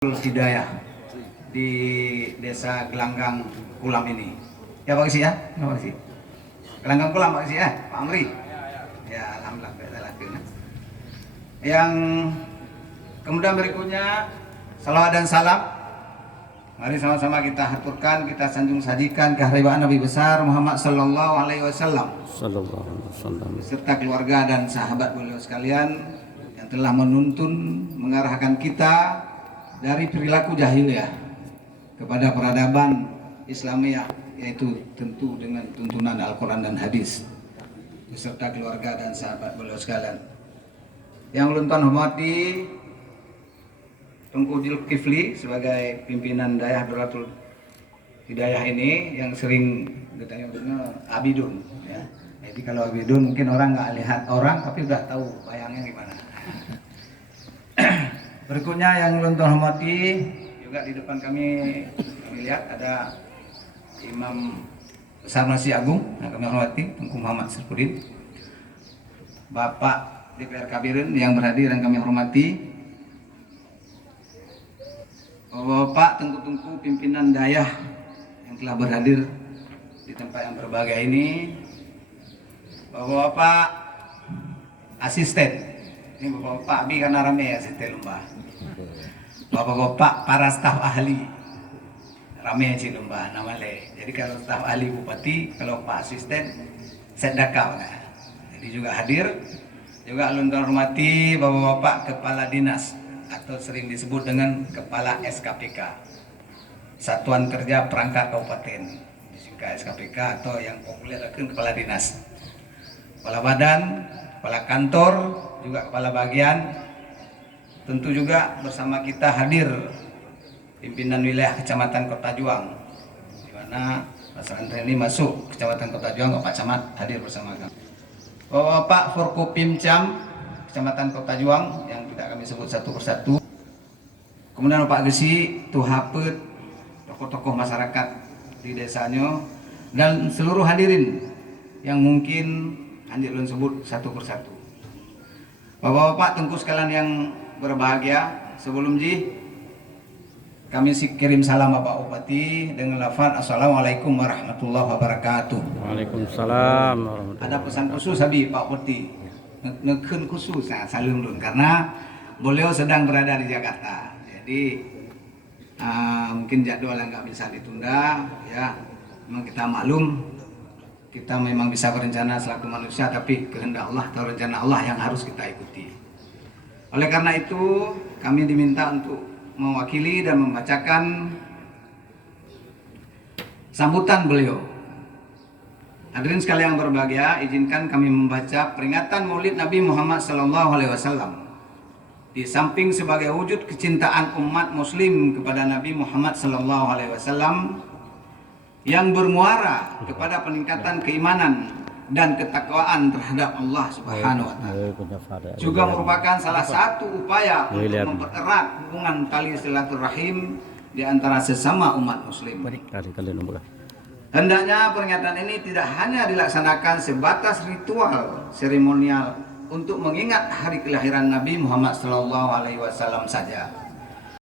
Hidayah di Desa Gelanggang Kulam ini. Ya Pak Isi ya, Pak Isi. Gelanggang Kulam Pak Isi ya, Pak Amri. Ya alhamdulillah kita lakukan. Yang kemudian berikutnya salawat dan salam. Mari sama-sama kita haturkan, kita sanjung sajikan kehadiran Nabi besar Muhammad sallallahu alaihi wasallam. Sallallahu alaihi wasallam. Beserta keluarga dan sahabat beliau sekalian yang telah menuntun, mengarahkan kita dari perilaku jahiliyah kepada peradaban Islamiyah, yaitu tentu dengan tuntunan Al-Quran dan Hadis, beserta keluarga dan sahabat beliau sekalian. Yang ulun tuan hormati Tengku Zulkifli sebagai pimpinan Dayah Beratul Hidayah ini, yang sering ditanya Abidun ya. Jadi kalau Abidun mungkin orang nggak lihat orang tapi udah tahu bayangnya gimana. Berikutnya yang ulun hormati juga di depan kami lihat ada Imam Besar Masjid Agung yang kami hormati, Tengku Muhammad Sirpudin, Bapak DPR Kabirin yang berhadir dan kami hormati, Bapak Tengku-tengku pimpinan Dayah yang telah berhadir di tempat yang berbahagia ini, Bapak asisten. Ini bapak-bapak abi karena rame ya asisten lomba. Bapak-bapak para staf ahli rame sih lomba namanya. Jadi kalau staf ahli bupati, kalau pak asisten sedakau nah. Jadi juga hadir. Juga ulun hormati bapak-bapak kepala dinas atau sering disebut dengan kepala SKPK, Satuan Kerja Perangkat Kabupaten, disingkat SKPK atau yang populer kan kepala dinas, kepala badan, kepala kantor, juga kepala bagian. Tentu juga bersama kita hadir pimpinan wilayah Kecamatan Kota Juang, di mana pesantren ini masuk Kecamatan Kota Juang. Bapak Camat hadir bersama kami. Bapak Forkopimcam Kecamatan Kota Juang yang tidak kami sebut satu persatu. Kemudian Bapak Gesi, Tuhapet, tokoh-tokoh masyarakat di desanya, dan seluruh hadirin yang mungkin hadir ulun sebut satu persatu. Bapak-bapak Tengku sekalian yang berbahagia, sebelum kami kirim salam Bapak Bupati dengan lafaz Assalamualaikum warahmatullahi wabarakatuh. Waalaikumsalam warahmatullahi. Ada pesan khusus Habib Pak Bupati, nekun khusus salam dulu karena beliau sedang berada di Jakarta. Jadi mungkin jadwal yang nggak bisa ditunda ya. Memang kita maklum, kita memang bisa berencana selaku manusia, tapi kehendak Allah atau rencana Allah yang harus kita ikuti. Oleh karena itu kami diminta untuk mewakili dan membacakan sambutan beliau. Hadirin sekalian yang berbahagia, izinkan kami membaca peringatan Maulid Nabi Muhammad SAW. Di samping sebagai wujud kecintaan umat Muslim kepada Nabi Muhammad SAW yang bermuara kepada peningkatan keimanan dan ketakwaan terhadap Allah Subhanahu wa Ta'ala, juga merupakan salah satu upaya untuk mempererat hubungan tali silaturahim di antara sesama umat Muslim. Hendaknya peringatan ini tidak hanya dilaksanakan sebatas ritual seremonial untuk mengingat hari kelahiran Nabi Muhammad SAW saja,